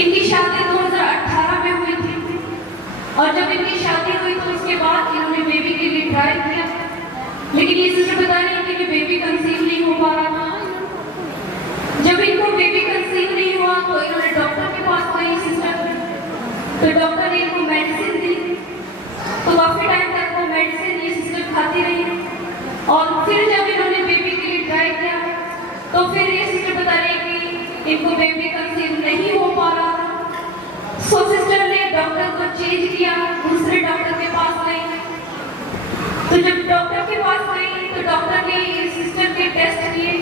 इनकी शादी 2018 में हुई थी और जब इनकी शादी हुई तो उसके बाद इन्होंने बेबी के लिए ट्राई किया, लेकिन ये सिस्टर बता रही है कि बेबी कंसीव नहीं हो पा रहा था। जब इनको बेबी कंसीव नहीं हुआ तो इन्होंने डॉक्टर के पास गई सिस्टर, तो डॉक्टर ने इनको मेडिसिन दी। तो काफी टाइम तक वो मेडिसिन ये सिस्टर खाती रही और फिर जब इन्होंने बेबी के लिए ट्राई किया तो फिर ये सिस्टर बता रही है कि इनको बेबी कंसीव नहीं हो पा रहा था। सो सिस्टर ने डॉक्टर को चेंज किया, दूसरे डॉक्टर के पास गई। तो जब डॉक्टर के पास गई तो डॉक्टर ने इस सिस्टर के टेस्ट किए,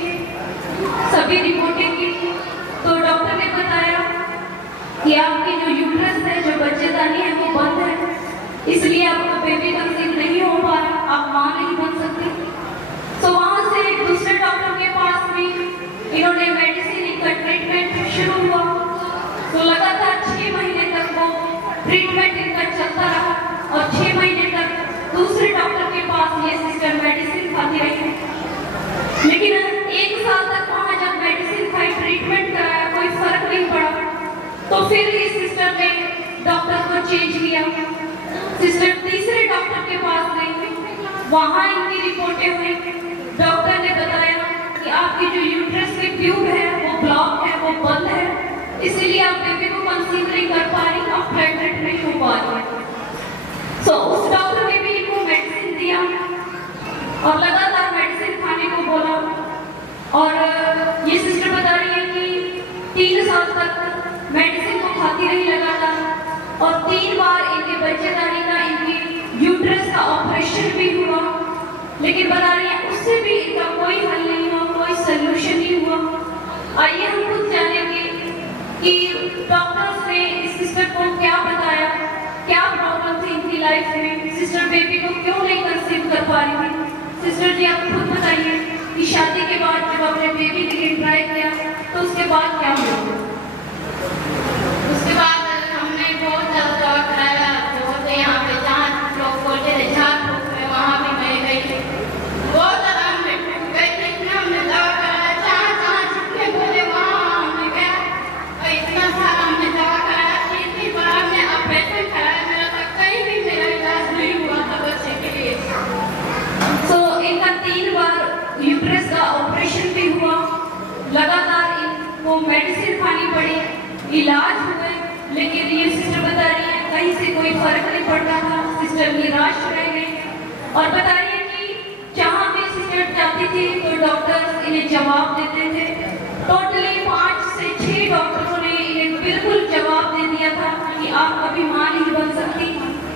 सभी रिपोर्टें की। तो डॉक्टर ने बताया कि आपकी जो यूट्रस है, जो बच्चेदानी है, वो बंद है, इसलिए आपका बेबी कंसीव नहीं हो पा रहा, आप मां नहीं बन सकती। तो वहां से एक दूसरे डॉक्टर के पास भी इन्होंने मेडिसिन, इनका ट्रीटमेंट शुरू हुआ। तो लगातार 6 महीने तक वो ट्रीटमेंट इनका चलता रहा और 6 महीने तक दूसरे डॉक्टर के पास ये सिस्टर मेडिसिन खाती रही। लेकिन 1 साल तक वहां जब मेडिसिन खाई, ट्रीटमेंट कराया, कोई फर्क नहीं पड़ा। तो फिर इस सिस्टर ने डॉक्टर को चेंज किया, सिस्टर तीसरे डॉक्टर के पास गई। वहां इनकी रिपोर्टें हुई, डॉक्टर ने बताया कि आपकी जो यूट्रस के ट्यूब है वो ब्लॉक है, वो बंद है, इसीलिए आप बेबी को कंसीव नहीं कर पा रही, आप प्रेग्नेंट नहीं हो पा रही। सो उस डॉक्टर ने भी इनको मेडिसिन दिया और लगातार मेडिसिन खाने को बोला। और ये सिस्टर बता रही है कि 3 साल तक मेडिसिन को खाती रही लगातार और 3 बार इनके बच्चेदानी का, इनकी यूट्रस का ऑपरेशन भी हुआ, लेकिन बता रही है उससे भी इनका कोई हल नहीं हुआ, कोई सोल्यूशन नहीं हुआ। आइए हम खुद जानेंगे कि डॉक्टर्स ने इस सिस्टर को क्या बताया, क्या प्रॉब्लम थी इनकी लाइफ में, सिस्टर बेबी को क्यों नहीं कंसीव कर पा रही थी। सिस्टर जी आप खुद बताइए कि शादी के बाद जब आपने बेबी के लिए ट्राई किया तो उसके बाद क्या हुआ? उसके बाद हमने बहुत ज़्यादा दवा कराया, बहुत यहाँ पे जहाँ लोग बोलते थे झाड़ फूक में, वहाँ भी मैं गई थी, बहुत ज़्यादा हमने गई थी, इतना हमने दवा कराया, जहाँ जहाँ जितने बोले वहाँ हमने गया और इतना सारा हमने दवा कराया। 3 बार हमने ऑपरेशन कराया, मेरा तक कहीं भी मेरा इलाज नहीं हुआ था बच्चे के लिए। तो इनका 3 बार यूट्रस का ऑपरेशन भी हुआ, लगातार इनको मेडिसिन खानी पड़ी, इलाज हुए, लेकिन ये सिस्टर बता रही है कहीं से कोई फर्क नहीं पड़ रहा था। सिस्टर निराश रह गई और बता रही है कि जहाँ भी सिस्टर जाती थी तो डॉक्टर्स इन्हें जवाब देते थे। टोटली 5 से 6 डॉक्टरों ने इन्हें बिल्कुल जवाब दे दिया था कि आप कभी मां नहीं बन सकती।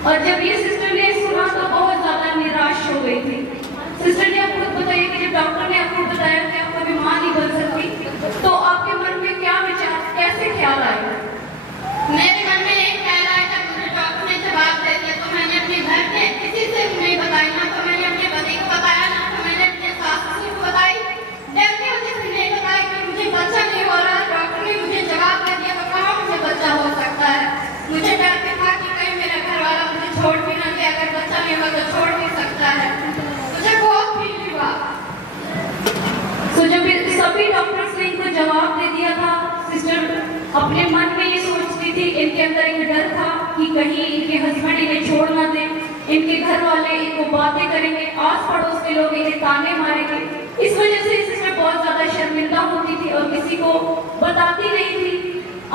और जब ये सिस्टर ने सुना तो बहुत ज्यादा निराश हो गई थी। सिस्टर जी आप खुद बताइए कि जब डॉक्टर ने आपको बताया कि आप कभी मां नहीं बन सकती तो आपके मन में क्या विचार, कैसे ख्याल आया? मेरे मन में एक ख्याल आया, जब मुझे डॉक्टर ने जवाब दे दिया तो मैंने अपने घर में किसी से भी नहीं बताई, ना तो मैंने अपने पति को बताया, ना तो मैंने अपने सास ससुर को बताई। डर की वजह से नहीं बताया कि मुझे बच्चा नहीं हो रहा है, डॉक्टर ने मुझे जवाब दे दिया तो कहाँ मुझे बच्चा हो सकता है। मुझे डर भी था कि कहीं मेरा घर वाला मुझे छोड़ भी ना दे, अगर बच्चा नहीं होगा तो छोड़ भी सकता है। मुझे बहुत फील हुआ। तो जब सभी डॉक्टर्स ने इनको जवाब दे दिया था, सिस्टर अपने मन में ये सोचती थी, इनके अंदर एक डर था कि कहीं इनके हस्बैंड इन्हें छोड़ ना दें, इनके घर वाले इनको बातें करेंगे, आस पड़ोस के लोग इन्हें ताने मारेंगे। इस वजह से सिस्टर बहुत ज्यादा शर्मिंदा होती थी और किसी को बताती नहीं थी,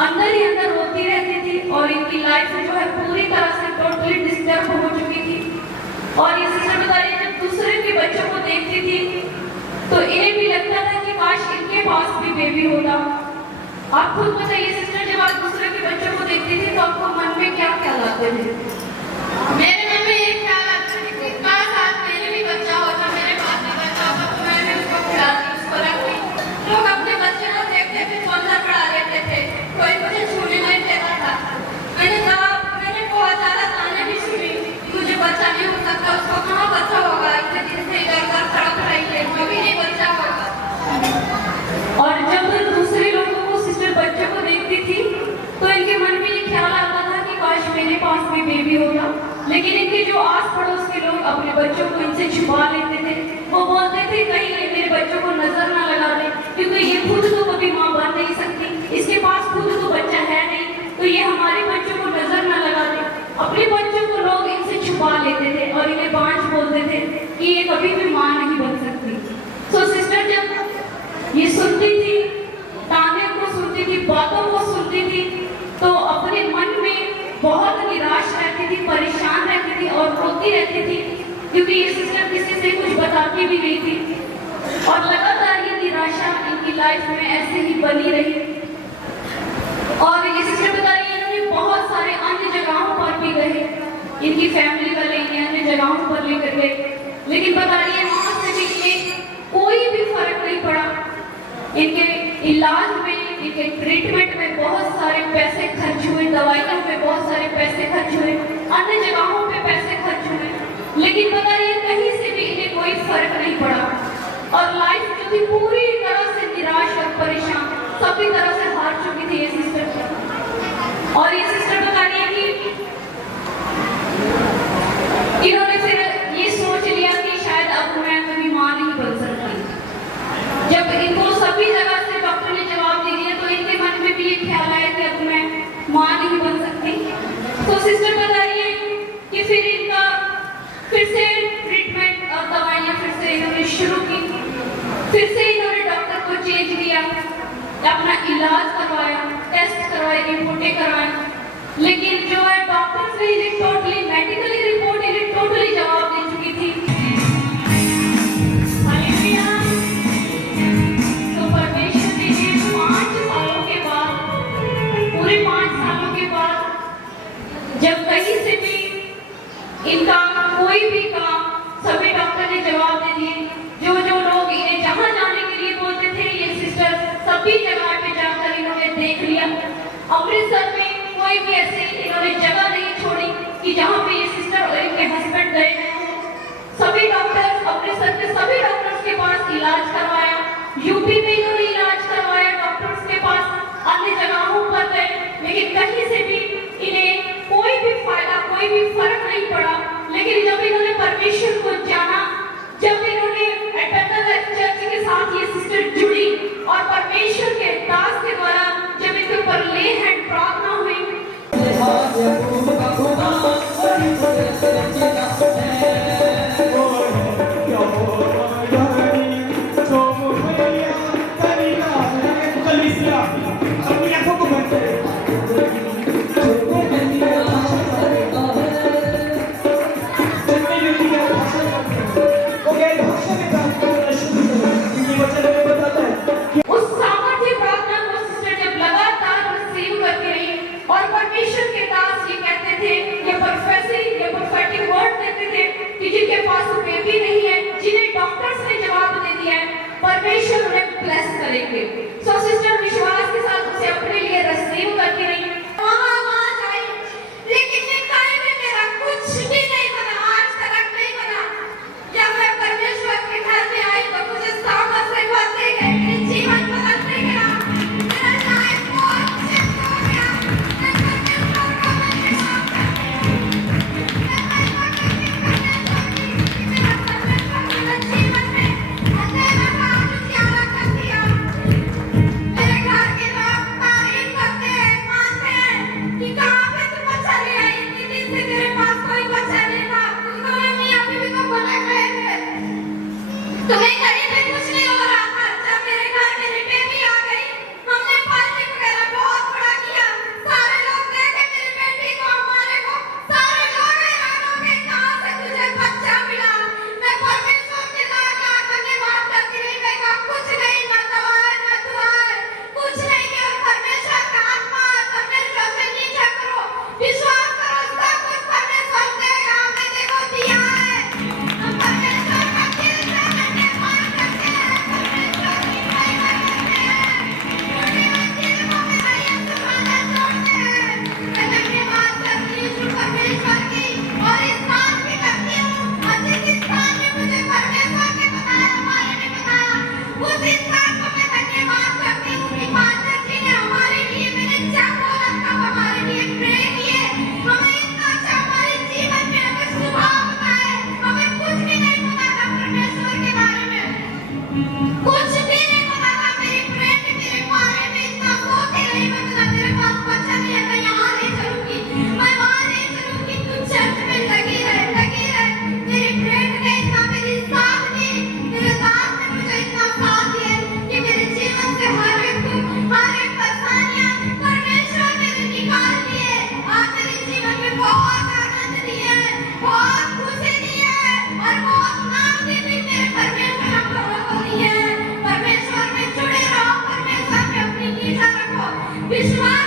अंदर ही अंदर रोती रहती थी और इनकी लाइफ जो है पूरी तरह से टोटली डिस्टर्ब हो चुकी थी। और ये सिस्टर बता रही है जब दूसरे के बच्चों को देखती थी तो इन्हें भी लगता था कि काश इनके पास भी बेबी होता। आप खुद बताइए सिस्टर, जब आप दूसरे के बच्चों को देखती थी तो आपको मन में क्या ख्याल आते थे? मेरे मन में एक ख्याल आता है कि काश आज मेरे भी बच्चा होता, मेरे पास भी बच्चा होता तो मैं भी उसको खिलाती, उसको रखती। लोग अपने बच्चे को देखते थे तो अंदर पड़ा देते थे, कोई मुझे छूने नहीं देता था। मैंने बहुत ज़्यादा ताने भी सुनी, मुझे बच्चा नहीं हो सकता, उसको कहाँ बच्चा होगा, इतने दिन से इधर-उधर तड़प रही है, कभी नहीं बच्चा होगा। और जब दूसरे लोगों को सिस्टर बच्चों को देखती थी तो इनके मन में ये ख्याल आता था कि काश मेरे पास भी बेबी होगा। लेकिन इनके जो आस पड़ोस के लोग अपने बच्चों को इनसे छुपा लेते थे, वो बोलते थे कहीं ये मेरे बच्चों को नजर ना लगा दे, क्योंकि ये खुद तो कभी मां बन नहीं सकती, इसके पास खुद तो बच्चा है नहीं, अपने बच्चों को लोग इनसे छुपा लेते थे और इन्हें बांझ बोलते थे कि ये कभी भी मां नहीं बन सकती। सो सिस्टर जब ये सुनती थी, ताने को सुनती थी, बातों को सुनती थी, तो अपने मन में बहुत निराश रहती थी, परेशान रहती थी और रोती रहती थी, क्योंकि ये सिस्टर किसी से कुछ बताती भी नहीं थी और लगातार ये निराशा इनकी लाइफ में ऐसे ही बनी रही। और ये सिस्टर बता रही है इन्होंने बहुत सारे अन्य जगहों पर भी गए, इनकी फैमिली वाले इन्हें अन्य जगहों पर लेकर गए, लेकिन बता रही है वहां से भी इन्हें कोई भी फर्क नहीं पड़ा। इनके इलाज में, इनके ट्रीटमेंट में बहुत सारे पैसे खर्च हुए, दवाइयों में बहुत सारे पैसे खर्च हुए, अन्य जगहों पे पैसे खर्च हुए, लेकिन बता रही है कहीं से भी इन्हें कोई फर्क नहीं पड़ा और लाइफ जो थी पूरी तरह से निराश और परेशान, सभी तरह से हार चुकी थी ये सिस्टर। और ये सिस्टर बता रही है कि इन्होंने फिर ये सोच लिया कि शायद अब मैं कभी मां नहीं बन सकती। जब इनको सभी जगह से डॉक्टर ने जवाब दे दिया तो इनके मन में भी ये ख्याल आया कि अब मैं मां नहीं बन सकती। तो सिस्टर बता रही है कि फिर इनका फिर से ट्रीटमेंट और दवाइयां फिर से इन्होंने शुरू की, फिर से इन्होंने डॉक्टर को चेंज किया, अपना इलाज करवाया, टेस्ट करवाए, रिपोर्टें करवाई, लेकिन जो है डॉक्टर से इन्हें टोटली मेडिकली रिपोर्ट इन्हें टोटली जवाब दे चुकी थी। तो परमेश्वर ने 5 सालों के बाद, पूरे 5 सालों के बाद जब कहीं से भी इनका कोई भी काम, सभी डॉक्टर ने जवाब दे दिए। जो लोग इन्हें जहां जाने के लिए बोलते थे ये सिस्टर सभी जगह पे जाकर इन्होंने देख लिया। अमृतसर में कोई भी ऐसी इन्होंने जगह नहीं छोड़ी कि जहां पे ये सिस्टर और इनके हस्बैंड गए हैं। सभी डॉक्टर, अमृतसर के सभी डॉक्टर्स के पास इलाज करवाया, यूपी में इन्होंने इलाज करवाया, डॉक्टर्स के पास अन्य जगहों पर गए, लेकिन कहीं से भी इन्हें कोई भी फायदा, कोई भी फर्क नहीं पड़ा। लेकिन जब इन्होंने परमेश्वर को जाना, जब इन्होंने एपेथल चर्च के साथ ये सिस्टर जुड़ी और परमेश्वर के दास के द्वारा जब इनके ऊपर ले हैंड प्रार्थना हुई, परमेश्वर उन्हें ब्लेस करेंगे। सो सिस्टर विश्वास के साथ उसे विश्वास